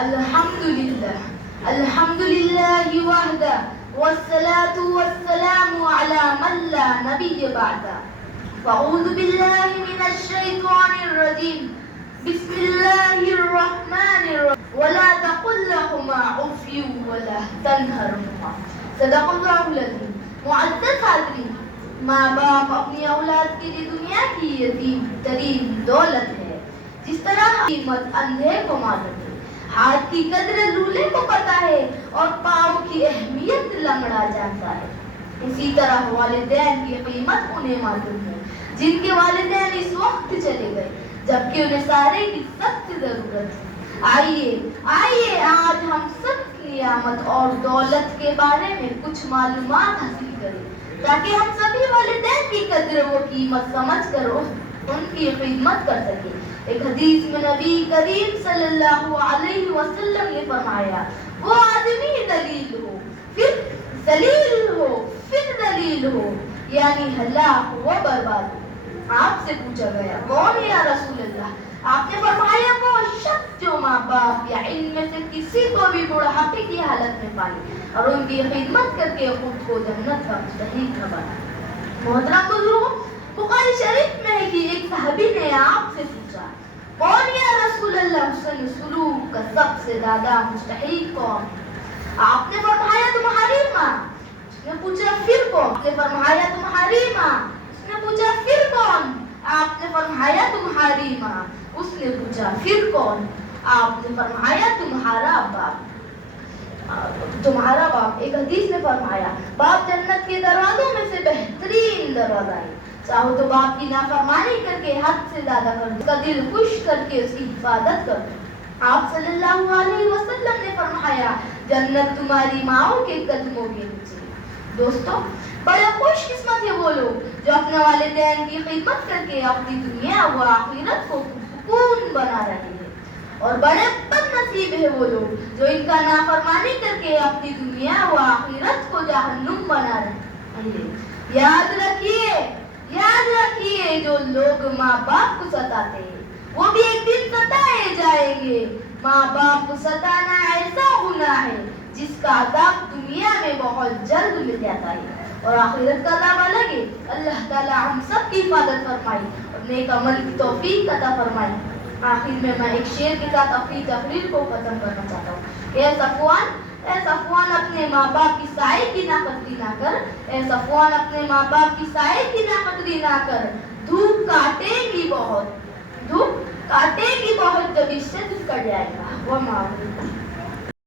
الحمدللہ الحمدللہ وحدہ والصلاة والسلام علی من لا نبی بعدہ فاعوذ باللہ من الشیطان الرجیم بسم اللہ الرحمن الرحیم ولا تقل لهما اف ولا تنہرهما صدق اللہ العظیم. معزز حاضرین، ماں باپ اپنی اولاد کے لیے دنیا کی عظیم ترین دولت ہے. جس طرح قیمت اندھے کو معلوم ہے، ہاتھ کی قدر لولے کو پتہ ہے اور پاؤں کی اہمیت لنگڑا جانتا ہے، اسی طرح والدین کی قیمت انہیں معلوم ہے جن کے والدین اس وقت چلے گئے جبکہ انہیں سارے کی سخت ضرورت ہے. آئیے آج ہم سب نعمت اور دولت کے بارے میں کچھ معلومات حاصل کریں تاکہ ہم سبھی والدین کی قدر و قیمت سمجھ کر ان کی خدمت کر سکیں. ایک حدیث میں نبی کریم صلی اللہ علیہ وسلم نے فرمایا، وہ آدمی دلیل ہو پھر ذلیل ہو پھر دلیل ہو، یعنی ہلاک و برباد ہو. آپ سے پوچھا گیا، کون یا رسول اللہ؟ آپ نے فرمایا، وہ شخص جو ماں باپ یا ان میں سے کسی کو بھی بڑھاپے کی حالت میں پائے اور ان کی خدمت کر کے خود کو جنت کا مستحق نہ بنا. محترم بزرگوں، بخاری شریف میں ہے کہ ایک صحابی نے آپ سے پوچھا، کون یا رسول اللہ حسن سلوک کا سب سے زیادہ مستحق کون؟ آپ نے فرمایا، تمہاری ماں. اس نے پوچھا، پھر کون؟ آپ نے فرمایا، تمہاری ماں. اس نے پوچھا، پھر کون؟ آپ نے فرمایا، تمہاری ماں. اس نے پوچھا، پھر کون؟ آپ نے فرمایا، تمہارا باپ. تمہارا باپ. ایک حدیث میں فرمایا، باپ جنت کے دروازوں میں سے بہترین دروازہ ہے. چاہو تو باپ کی نافرمانی کر کے حد سے زیادہ کر دو، اس کا دل خوش کر کے اس کی حفاظت کر دو. آپ صلی اللہ علیہ وسلم نے فرمایا، جنت تمہاری ماؤں کے قدموں کے نیچے. دوستو، بڑے خوش قسمت ہے وہ لوگ جو اپنے والدین کی خدمت کر کے اپنی دنیا و آخرت کو سکون بنا رہے ہیں، اور بڑے بد نصیب ہے وہ لوگ جو ان کا نافرمانی کر کے اپنی دنیا و آخرت کو جہنم بنا رہے ہیں. یاد رکھیے جو لوگ ماں باپ کو ستاتے ہیں وہ بھی ایک دن ستائے جائیں گے. ماں باپ کو ستانا ایسا گناہ ہے جس کا عذاب دنیا میں بہت جلد مل جاتا ہے اور آخرت کا عذاب الگ ہے. اللہ تعالی ہم سب کی حفاظت فرمائے اور نیک عمل کی توفیق عطا فرمائے. آخر میں ایک شعر کے ساتھ اپنی تقریر کو ختم کرنا چاہتا ہوں. اے صفوان اپنے ماں باپ کی سائے کی ناقدری نہ کر. اے صفوان اپنے ماں باپ کی سائے کی ناقدری نہ کر. دھوپ کاٹے گی بہت جب اس سے دل کٹ جائے گا. وہ